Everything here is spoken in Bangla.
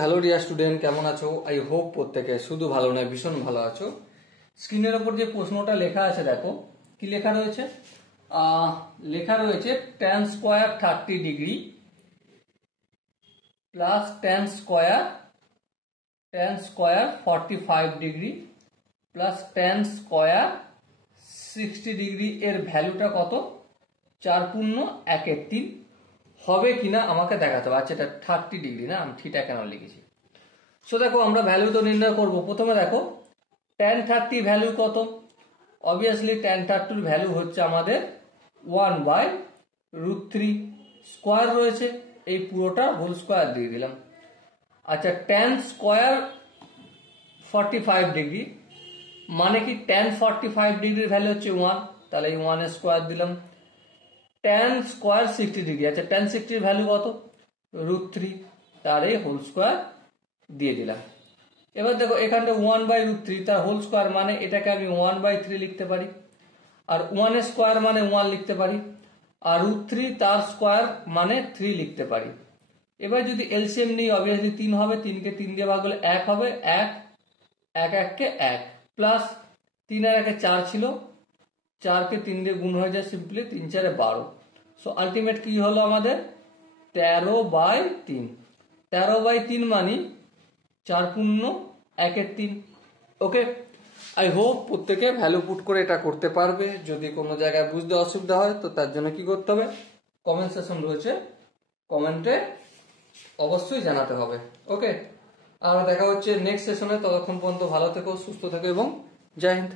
হ্যালো ডিয়ার স্টুডেন্ট, কেমন আছো? আই হোপ প্রত্যেকে শুধু ভালো নয় ভীষণ ভালো আছো। স্ক্রিনের ওপর যে প্রশ্নটা লেখা আছে দেখো, কি লেখা রয়েছে? লেখা রয়েছে tan square 30 degree plus tan square 45 degree plus tan square 60 degree এর ভ্যালুটা কত? 4×1 হবে কিনা আমাকে দেখাতে হবে। আচ্ছা, এটা 30 ডিগ্রি না, আমি থিটা কেন লিখেছি? সো দেখো, আমরা ভ্যালু তো নির্ণয় করব। প্রথমে দেখো tan 30 ভ্যালু কত। অবভিয়াসলি tan 30 ভ্যালু হচ্ছে আমাদের 1/√3। স্কোয়ার রয়েছে, এই পুরোটা হোল স্কোয়ার দিয়ে দিলাম। আচ্ছা, tan স্কোয়ার 45 ডিগ্রি মানে কি? tan 45 ডিগ্রির ভ্যালু হচ্ছে 1, তাহলে এই 1 এর স্কোয়ার দিলাম। tan স্কোয়ার 60 ডিগ্রি, আচ্ছা tan 60 এর ভ্যালু কত? √3, তার এই হোল স্কোয়ার দিয়ে দিলাম। এবার দেখো এখানটা 1/√3, তার হোল স্কোয়ার মানে এটাকে আমি 1/3 লিখতে পারি, আর 1 এর স্কোয়ার মানে 1 লিখতে পারি, আর √3 তার স্কোয়ার মানে 3 লিখতে পারি। এবার যদি এলসিএম নিই, অবভিয়াসলি 3 হবে, 3কে 3 দিয়ে ভাগ করলে 1 হবে, 1 1 1কে 1 প্লাস 3 আর 1 4 ছিল, 4কে 3 দিয়ে গুণ হয়ে যায় সিম্পলি, 3 4 12। সো আলটিমেট কি হলো আমাদের? 13/3। 13/3 মানে 4×1 ওকে। আই হোপ প্রত্যেকে ভ্যালু পুট করে এটা করতে পারবে। যদি কোনো জায়গায় বুঝতে অসুবিধা হয় তো তার জন্য কি করতে হবে? কমেন্ট সেকশন রয়েছে, কমেন্টে অবশ্যই জানাতে হবে। ওকে, আর দেখা হচ্ছে নেক্সট সেশনে। ততক্ষণ পর্যন্ত ভালো থেকো, সুস্থ থেকো এবং জয় হিন্দ।